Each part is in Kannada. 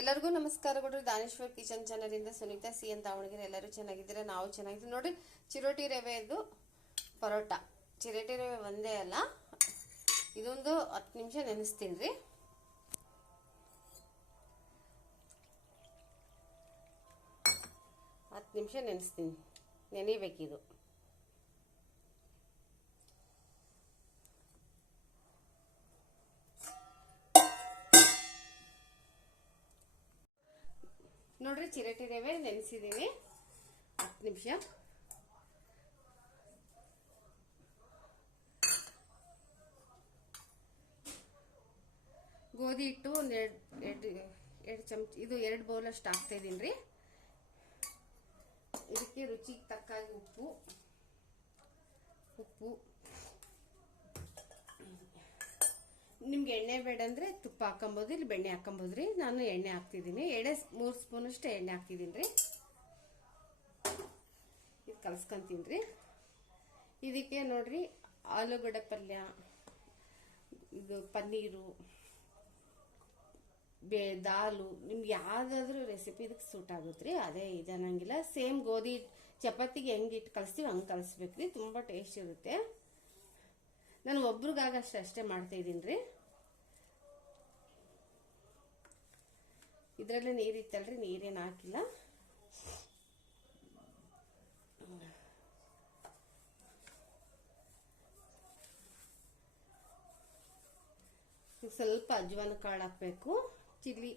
ಎಲ್ಲರಿಗೂ ನಮಸ್ಕಾರಗಳು ದಾನೇಶ್ವರ್ ಕಿಚನ್ ಚಾನಲಿಂದ ಸುನೀತಾ ಸಿ ಅಂತ ದಾವಣಗೆರೆ ಎಲ್ಲರೂ ಚೆನ್ನಾಗಿದ್ದೀರಾ? ನಾವು ಚೆನ್ನಾಗಿದ್ದೀವಿ. ನೋಡಿ, ಚಿರೋಟಿ ರವೆದು ಪರೋಟ. ಚಿರೋಟಿ ರವೆ ಒಂದೇ ಅಲ್ಲ. ಇದೊಂದು ಹತ್ತು ನಿಮಿಷ ನೆನೆಸ್ತೀನಿ ರೀ. ಹತ್ತು ನಿಮಿಷ ನೆನೆಸ್ತೀನಿ. ನೆನೆಬೇಕಿದು. ಚಿರಟಿ ರವೆ ನೆನೆಸಿದ್ದೀನಿ ಹತ್ತು ನಿಮಿಷ. ಗೋಧಿ ಹಿಟ್ಟು ಒಂದು ಎರಡು ಎರಡು ಎರಡು ಚಮಚ, ಇದು ಎರಡು ಬೌಲಷ್ಟು ಹಾಕ್ತಾ ಇದ್ದೀನಿ ರೀ. ಇದಕ್ಕೆ ರುಚಿಗೆ ತಕ್ಕಾಗಿ ಉಪ್ಪು ಉಪ್ಪು. ನಿಮ್ಗೆ ಎಣ್ಣೆ ಬೇಡ ಅಂದರೆ ತುಪ್ಪ ಹಾಕೊಂಬೋದು ಇಲ್ಲಿ ಬೆಣ್ಣೆ ಹಾಕೊಬೋದು ರೀ. ನಾನು ಎಣ್ಣೆ ಹಾಕ್ತಿದ್ದೀನಿ. ಎಣ್ಣೆ ಮೂರು ಸ್ಪೂನಷ್ಟು ಎಣ್ಣೆ ಹಾಕ್ತಿದ್ದೀನಿ ರೀ. ಇದು ಕಲ್ಸ್ಕೊಂತೀನಿ ರೀ. ಇದಕ್ಕೆ ನೋಡ್ರಿ ಆಲೂಗಡ್ಡೆ ಪಲ್ಯ, ಇದು ಪನ್ನೀರು, ಬೇ ದಾಲು, ನಿಮ್ಗೆ ಯಾವುದಾದ್ರೂ ರೆಸಿಪಿ ಇದಕ್ಕೆ ಸೂಟ್ ಆಗುತ್ತೆ ರೀ. ಅದೇ ಇದನ್ನಂಗಿಲ್ಲ ಸೇಮ್ ಗೋಧಿ ಚಪಾತಿಗೆ ಹೆಂಗೆ ಇಟ್ಟು ಕಲಿಸ್ತೀವಿ ಹಂಗೆ ಕಲಿಸ್ಬೇಕು ರೀ. ತುಂಬ ಟೇಸ್ಟ್ ಇರುತ್ತೆ. ನಾನು ಒಬ್ರಿಗಾಗಷ್ಟು ಅಷ್ಟೇ ಮಾಡ್ತಾ ಇದ್ದೀನಿ ರೀ. ಇದರಲ್ಲೇ ನೀರಿತ್ತಲ್ರಿ ನೀರೇನು ಹಾಕಿಲ್ಲ. ಸ್ವಲ್ಪ ಅಜ್ವಾನ ಕಾಳು ಹಾಕಬೇಕು, ಚಿಲ್ಲಿ.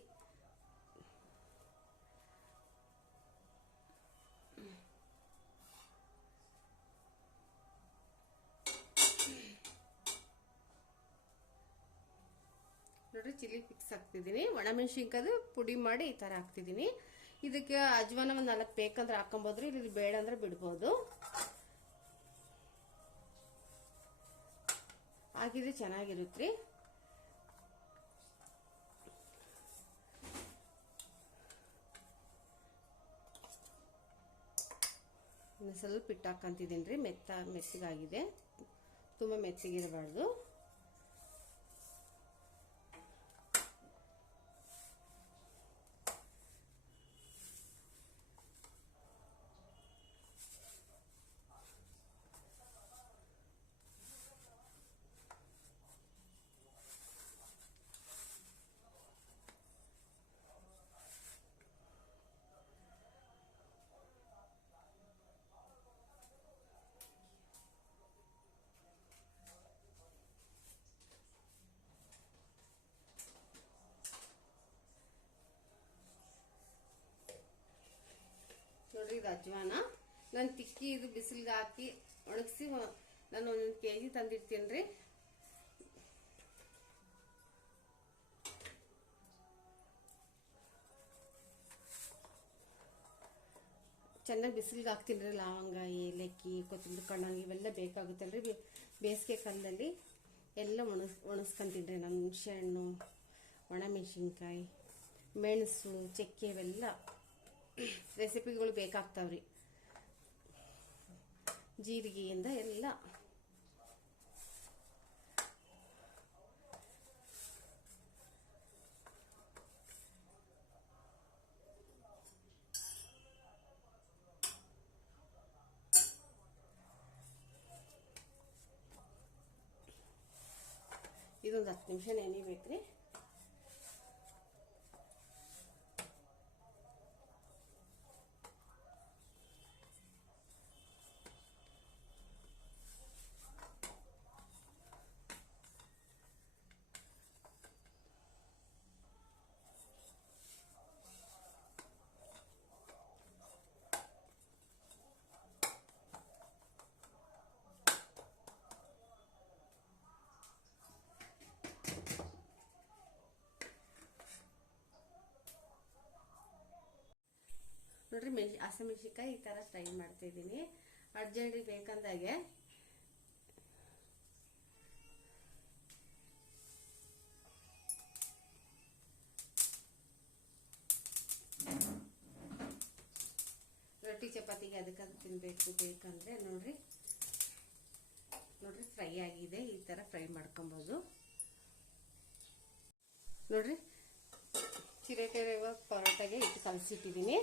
ಹಾಕ್ತಿದ್ದೀನಿ ಒಣಮೆಣ್ಸಿನ್ಕಾಯ್ದು ಪುಡಿ ಮಾಡಿ ಈ ಥರ ಹಾಕ್ತಿದ್ದೀನಿ ಇದಕ್ಕೆ ಅಜ್ವಾನ ಒಂದು ನಾಲ್ಕು ಬೇಕಂದ್ರೆ ಹಾಕೊಬೋದ್ರಿ ಇಲ್ಲಿ ಬೇಡ ಅಂದರೆ ಬಿಡ್ಬೋದು. ಹಾಕಿದ್ರೆ ಚೆನ್ನಾಗಿರುತ್ತೆ ಸ್ವಲ್ಪ ಹಿಟ್ಟು ಹಾಕೊಂತಿದ್ದೀನಿ ರೀ ಮೆತ್ತ, ಮೆತ್ತಗಾಗಿದೆ. ತುಂಬ ಮೆತ್ತಗಿರಬಾರ್ದು. ಇದು ಅಜ್ವಾನ ನಾನು ತಿಕ್ಕಿ ಇದು ಬಿಸಿಲಿಗೆ ಹಾಕಿ ಒಣಗಿಸಿ ನಾನು ಒಂದೊಂದು ಕೆ ಜಿ ತಂದಿರ್ತೀನಿ ರೀ ಚೆನ್ನಾಗಿ ಬಿಸಿಲಿಗೆ ಹಾಕ್ತೀನಿ ರೀ ಲವಂಗ, ಏಲಕ್ಕಿ, ಕೊತ್ತಂಬರಿ ಕಣ್ಣ, ಇವೆಲ್ಲ ಬೇಕಾಗುತ್ತಲ್ಲ ರೀ ಬೇಸಿಗೆ ಕಾಲದಲ್ಲಿ ಎಲ್ಲ ಒಣಸ್ ಒಣಸ್ಕೊಂತೀನಿ ರೀ ನಾನು ಹುಣಸೆಹಣ್ಣು ಒಣಮೆಣಸಿನ್ಕಾಯಿ ಮೆಣಸು, ಚಕ್ಕೆ ಇವೆಲ್ಲ. ರೆಸಿಪಿಗಳು ಬೇಕಾಗ್ತಾವ್ರಿ. ಜೀರಿಗೆಯಿಂದ ಎಲ್ಲ. ಇದೊಂದು ಹತ್ತು ನಿಮಿಷ ನೆನಿಬೇಕ್ರಿ. ನೋಡ್ರಿ ಮೆಣ್ ಹಸಿಮೆಣ್ಸಿನ್ಕಾಯಿ ಈ ಥರ ಫ್ರೈ ಮಾಡ್ತಾ ಇದ್ದೀನಿ. ಅರ್ಜೆಂಟಿಗೆ ಬೇಕಂದಾಗೆ. ರೊಟ್ಟಿ ಚಪಾತಿಗೆ ಅದಕ್ಕೆ ತಿನ್ಬೇಕು ಬೇಕಂದ್ರೆ ನೋಡ್ರಿ. ನೋಡ್ರಿ, ಫ್ರೈ ಆಗಿದೆ. ಈ ಥರ ಫ್ರೈ ಮಾಡ್ಕೊಬೋದು. ನೋಡ್ರಿ ರವೆ ಪರೋಟಾಗೆ ಇಟ್ಟು ಕಲಸಿಟ್ಟಿದ್ದೀನಿ.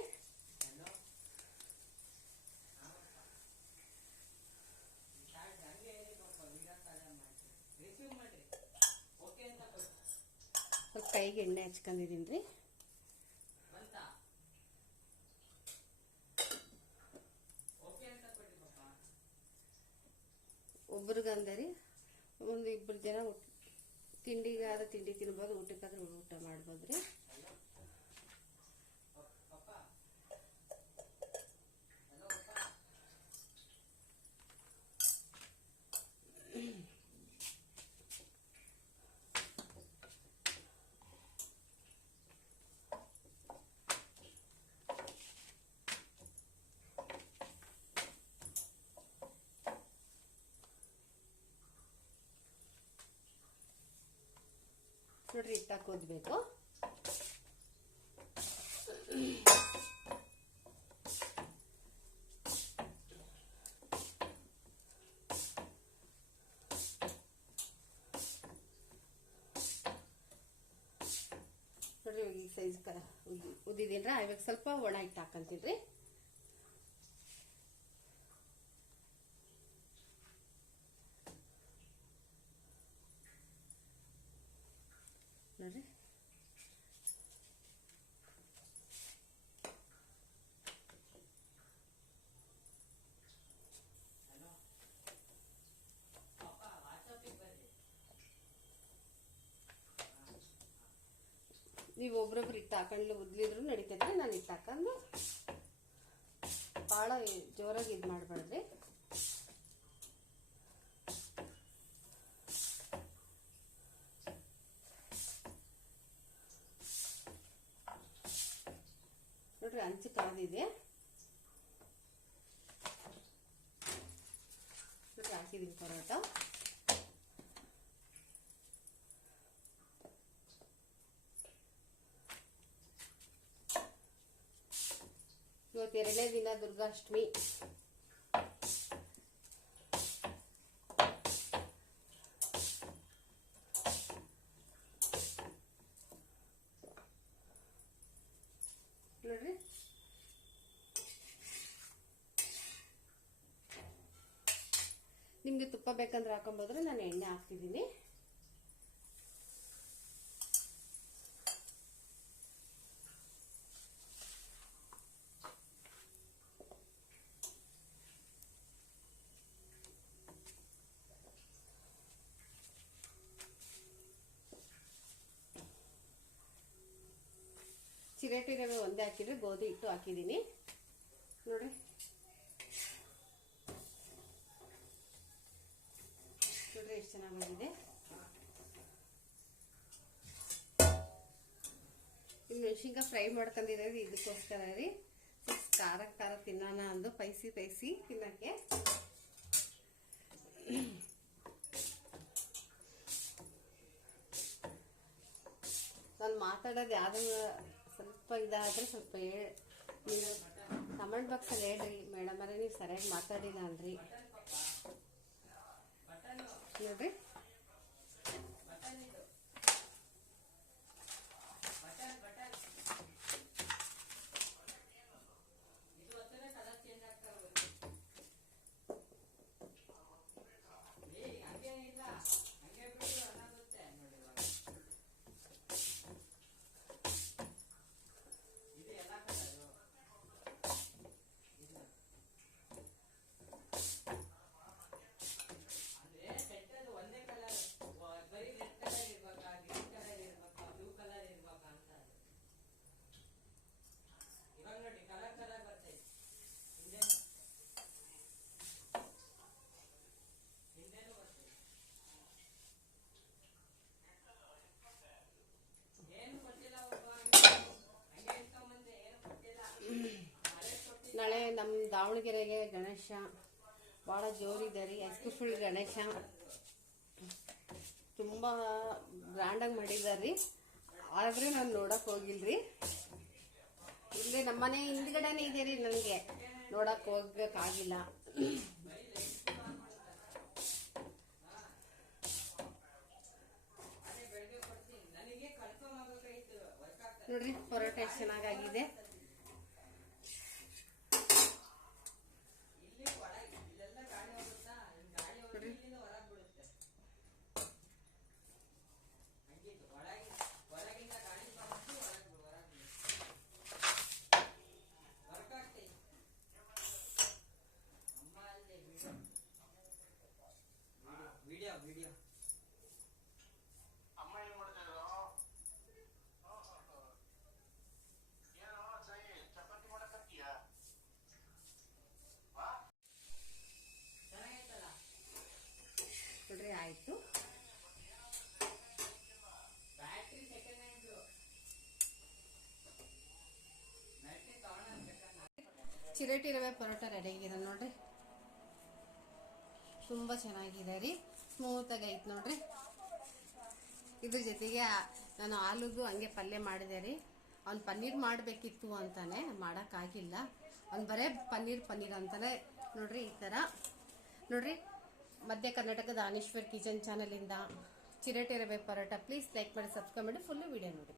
ಕೈಗೆ ಎಣ್ಣೆ ಹಚ್ಕೊಂಡಿದ್ದೀನಿ ರೀ. ಒಬ್ರಿಗಂದೆ ರೀ, ಒಂದು ಇಬ್ಬರು ಜನ ಊಟ ತಿಂಡಿಗಾದ್ರೆ ತಿಂಡಿ ತಿನ್ಬೋದು, ಊಟಕ್ಕಾದ್ರೆ ಊಟ ಮಾಡ್ಬೋದು ರೀ. ನೋಡ್ರಿ ಹಿಟ್ಟು ಹಾಕೋದ್ಬೇಕು ನೋಡ್ರಿ ಈ ಸೈಜ್ ಉದ್ದಿದ್ದೀನ್ರ ಇವಾಗ ಸ್ವಲ್ಪ ಒಣ ಹಿಟ್ಟು ಹಾಕಂತೀನಿ ರೀ ನೋಡ್ರಿ ನೀವು ಒಬ್ರೊಬ್ರು ಇಟ್ಟು ಹಾಕೊಂಡು ಉದ್ಲಿದ್ರು ನಡೀತೈತೆ. ನಾನು ಇಟ್ಟು ಹಾಕೊಂಡು ಭಾಳ ಜೋರಾಗಿ ಇದು ಮಾಡಬಾರ್ದ್ರಿ. ನೋಡ್ರಿ ಅಂಚು ಕರೆದಿದೆ ನೋಡ್ರಿ ಹಾಕಿದ್ದೀನಿ ಪರೋಟ. ಎರಡನೇ ದಿನ ದುರ್ಗಾಷ್ಟಮಿ. ನಿಮ್ಗೆ ತುಪ್ಪ ಬೇಕಂದ್ರೆ ಹಾಕೊಂಬೋದ್ರೆ ನಾನು ಎಣ್ಣೆ ಹಾಕ್ತಿದ್ದೀನಿ. ಚಿರಟಿ ರವೆ ಒಂದೇ ಹಾಕಿದ್ರೆ ಗೋಧಿ ಹಿಟ್ಟು ಹಾಕಿದ್ದೀನಿ. ನೋಡಿ. ನೋಡ್ರಿ ಎಷ್ಟು ಚೆನ್ನಾಗಿ ಬಂದಿದೆ ಮೆಣಸಿನ್ಕಾಯಿ ಫ್ರೈ ಮಾಡ್ಕೊಂಡಿರೋದು ಇದಕ್ಕೋಸ್ಕರ ರೀ. ಖಾರ ಖಾರ ತಿನ್ನೋಣ ಅಂದು ಪೈಸಿ ಪೈಸಿ ತಿನ್ನಕ್ಕೆ. ನಾನು ಮಾತಾಡೋದು ಯಾವ್ದು ಸ್ವಲ್ಪ ಇದಾದ್ರೆ ಸ್ವಲ್ಪ ನೀವು ಕಮೆಂಟ್ ಬಾಕ್ಸಲ್ಲಿ ಹೇಳ್ರಿ ಮೇಡಮ್ ಅರೇ ನೀವು ಸರಿಯಾಗಿ ಮಾತಾಡಿಲ್ಲ ಅಲ್ರಿ ನೋಡ್ರಿ ನಾಳೆ ನಮ್ಮ ದಾವಣಗೆರೆಗೆ ಗಣೇಶ. ಭಾಳ ಜೋರಿದೆ ರೀ ಫುಲ್ ಗಣೇಶ. ತುಂಬ ಗ್ರ್ಯಾಂಡಾಗಿ ಮಾಡಿದ್ದಾರೆ ರೀ. ಆದರೆ ನಾನು ನೋಡಕ್ಕೆ ಹೋಗಿಲ್ರಿ. ಇಲ್ಲೇ ನಮ್ಮನೆ ಹಿಂದ್ಗಡೆನೇ ಇದೆ ರೀ ನನಗೆ. ನೋಡಕ್ಕೆ ಹೋಗ್ಬೇಕಾಗಿಲ್ಲ ನೋಡ್ರಿ, ಪರೋಟ ಚೆನ್ನಾಗಾಗಿದೆ. ಚಿರೋಟಿ ರವೆ ಪರೋಟ ಆಗಿದೆ ನೋಡ್ರಿ? ತುಂಬ ಚೆನ್ನಾಗಿದೆ ರೀ. ಸ್ಮೂತಾಗಿ ಐತೆ ನೋಡ್ರಿ. ಇದ್ರ ಜೊತೆಗೆ ನಾನು ಆಲೂದು ಹಂಗೆ ಪಲ್ಯ ಮಾಡಿದೆ ರೀ. ಅವ್ನು ಪನ್ನೀರ್ ಮಾಡಬೇಕಿತ್ತು ಅಂತಾನೆ ಮಾಡೋಕ್ಕಾಗಿಲ್ಲ ಅವ್ನು ಬರೇ ಪನ್ನೀರ್ ಪನ್ನೀರ್ ಅಂತಾನೆ ನೋಡ್ರಿ ಈ ಥರ ನೋಡ್ರಿ, ಮಧ್ಯ ಕರ್ನಾಟಕದ ಆನೇಶ್ವರ್ ಕಿಚನ್ ಚಾನಲಿಂದ ಚಿರಟೆ ರವೆ ಪರೋಟ ಪ್ಲೀಸ್ ಲೈಕ್ ಮಾಡಿ ಸಬ್ಸ್ಕ್ರೈಬ್ ಮಾಡಿ ಫುಲ್ಲು ವಿಡಿಯೋ ನೋಡಿ.